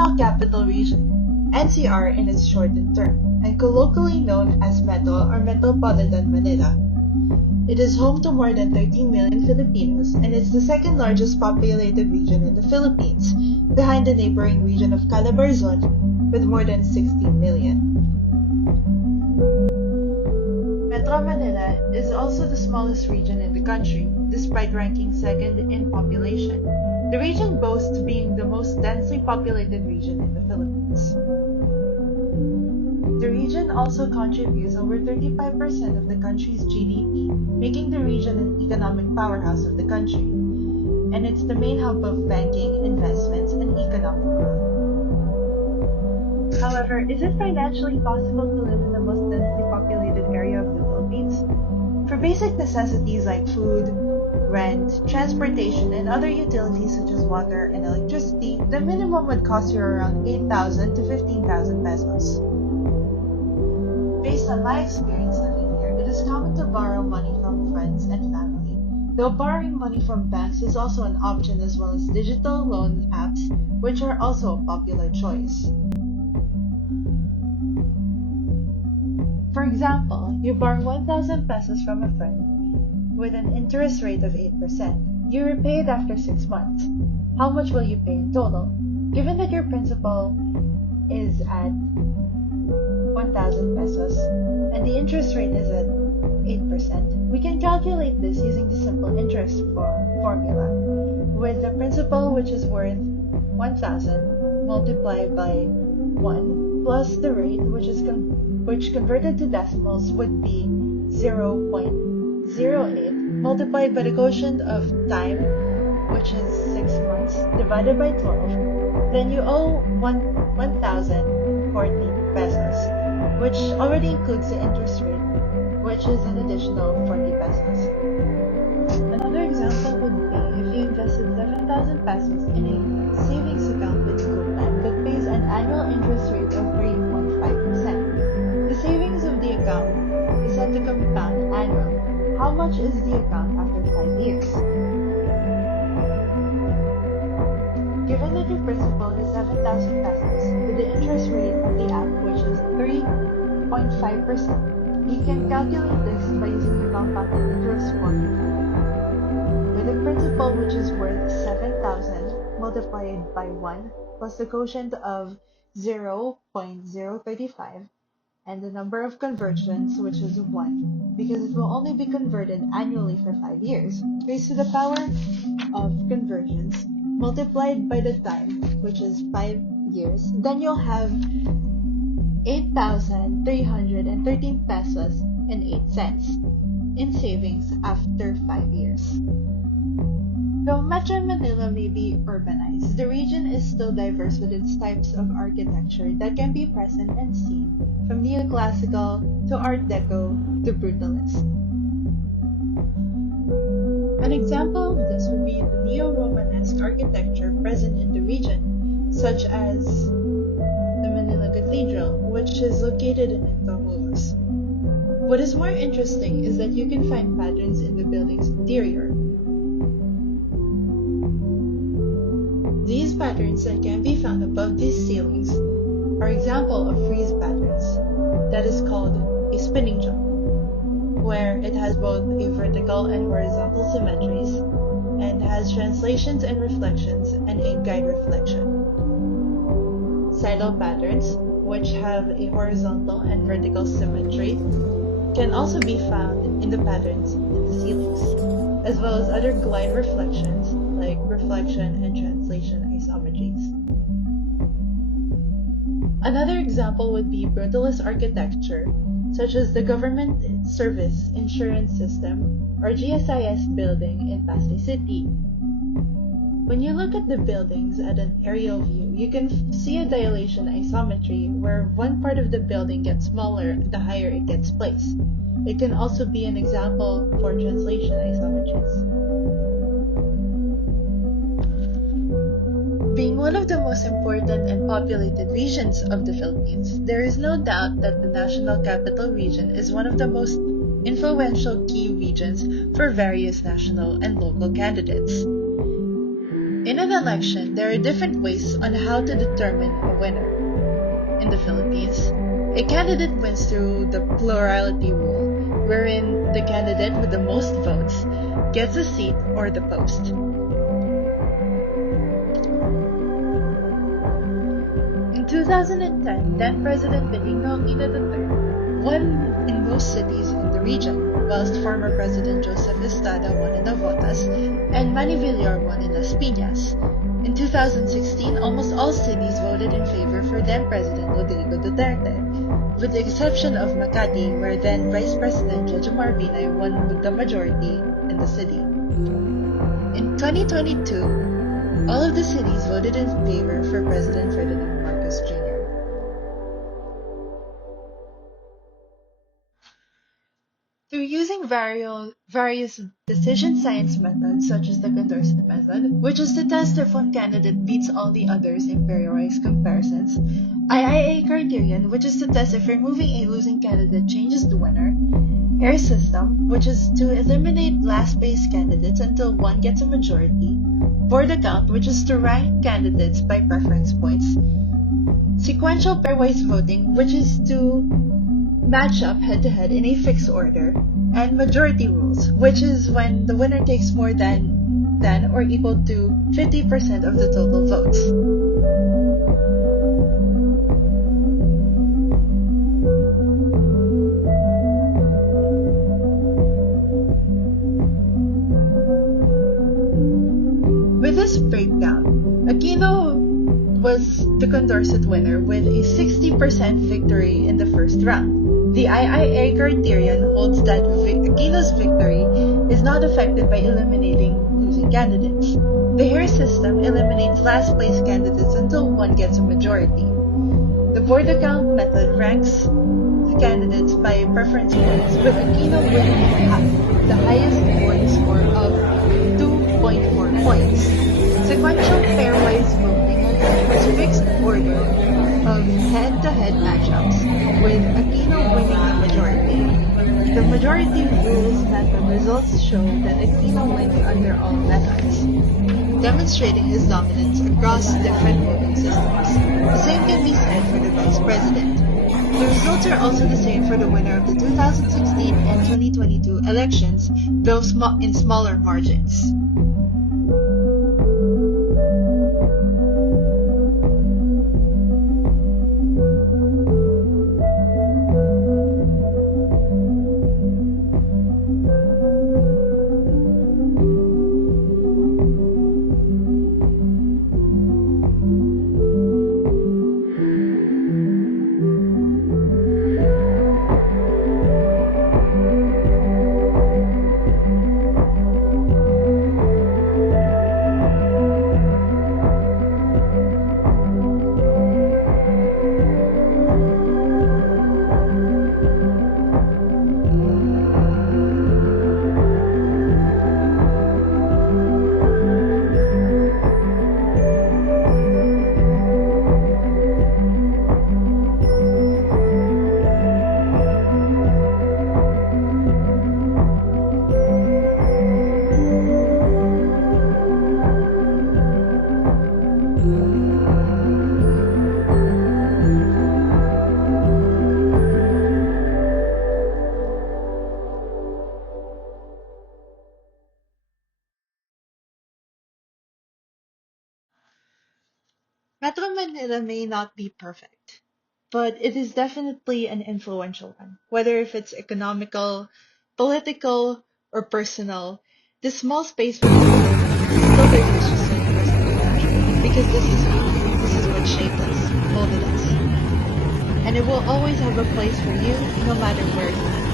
National Capital Region, NCR in its shortened term, and colloquially known as METO or Metropolitan Manila. It is home to more than 13 million Filipinos, and it's the second largest populated region in the Philippines, behind the neighboring region of Calabarzon with more than 16 million. Metro Manila is also the smallest region in the country, despite ranking second in population. The region boasts being the most densely populated region in the Philippines. The region also contributes over 35% of the country's GDP, making the region an economic powerhouse of the country. And it's the main hub of banking, investments, and economic growth. However, is it financially possible to live in the most densely populated area of the Philippines? For basic necessities like food, rent, transportation, and other utilities such as water and electricity, the minimum would cost you around 8,000 to 15,000 pesos. Based on my experience living here, it is common to borrow money from friends and family, though borrowing money from banks is also an option, as well as digital loan apps, which are also a popular choice. For example, you borrow 1,000 pesos from a friend with an interest rate of 8%. You repay it after 6 months. How much will you pay in total? Given that your principal is at 1,000 pesos and the interest rate is at 8%, we can calculate this using the simple interest formula, with the principal, which is worth 1,000, multiplied by 1 plus the rate, which converted to decimals would be 0.08, multiplied by the quotient of time, which is 6 months, divided by 12. Then you owe 1,040 pesos, which already includes the interest rate, which is an additional 40 pesos. Another example would be if you invested 7,000 pesos in a savings account with GoPan that pays an annual interest rate of 3.5%. The savings of the account is set to compound annually. How much is the account after 5 years? Given that your principal is 7,000 pesos, with the interest rate of the app, which is 3.5%, you can calculate this by using the compounded interest formula. With the principal, which is worth 7,000, multiplied by 1, plus the quotient of 0.035, and the number of conversions, which is 1, because it will only be converted annually for 5 years, raised to the power of conversions, multiplied by the time, which is 5 years, then you'll have 8,313 pesos and 8 cents in savings after 5 years. Though Metro Manila may be urbanized, the region is still diverse with its types of architecture that can be present and seen, from neoclassical to Art Deco to Brutalist. An example of this would be the neo-Romanesque architecture present in the region, such as the Manila Cathedral, which is located in Intramuros. What is more interesting is that you can find patterns in the building's interior. These patterns that can be found above these ceilings are examples of frieze patterns that is called a spinning jump, where it has both a vertical and horizontal symmetries and has translations and reflections and a guide reflection. Saddle patterns, which have a horizontal and vertical symmetry, can also be found in the patterns in the ceilings, as well as other glide reflections like reflection and translation isometries. Another example would be brutalist architecture, such as the Government Service Insurance System or GSIS building in Pasay City. When you look at the buildings at an aerial view, you can see a dilation isometry where one part of the building gets smaller the higher it gets placed. It can also be an example for translation isometries. Being one of the most important and populated regions of the Philippines, there is no doubt that the National Capital Region is one of the most influential key regions for various national and local candidates. In an election, there are different ways on how to determine a winner. In the Philippines, a candidate wins through the plurality rule, wherein the candidate with the most votes gets a seat or the post. In 2010, then President Benigno Aquino III won in most cities in the region, whilst former President Joseph Estrada won in Navotas and Manny Villar won in Las Piñas. In 2016, almost all cities voted in favor for then President Rodrigo Duterte, with the exception of Makati, where then Vice President Jojo Marbinay won with the majority in the city. In 2022, all of the cities voted in favor for President Ferdinand Marcos Jr. Through using various decision science methods, such as the Condorcet method, which is to test if one candidate beats all the others in pairwise comparisons, IIA criterion, which is to test if removing a losing candidate changes the winner, Hare system, which is to eliminate last-place candidates until one gets a majority, board account, which is to rank candidates by preference points, sequential pairwise voting, which is to match up head-to-head in a fixed order, and majority rules, which is when the winner takes more than or equal to 50% of the total votes. With this breakdown, Aquino was the Condorcet winner with a 60% victory in the first round. The IIA criterion holds that Aquino's victory is not affected by eliminating losing candidates. The Hare system eliminates last-place candidates until one gets a majority. The board account method ranks the candidates by preference points, with Aquino winning the highest board score of 2.4 points. Sequential pairwise voting is fixed order of head-to-head matchups, with Aquino winning the majority. The majority rules that the results show that Aquino wins under all methods, demonstrating his dominance across different voting systems. The same can be said for the Vice President. The results are also the same for the winner of the 2016 and 2022 elections, though in smaller margins. Metro Manila may not be perfect, but it is definitely an influential one. Whether if it's economical, political, or personal, this small space within the city still produces certain potential, because this is what shaped us, molded us. And it will always have a place for you, no matter where you live.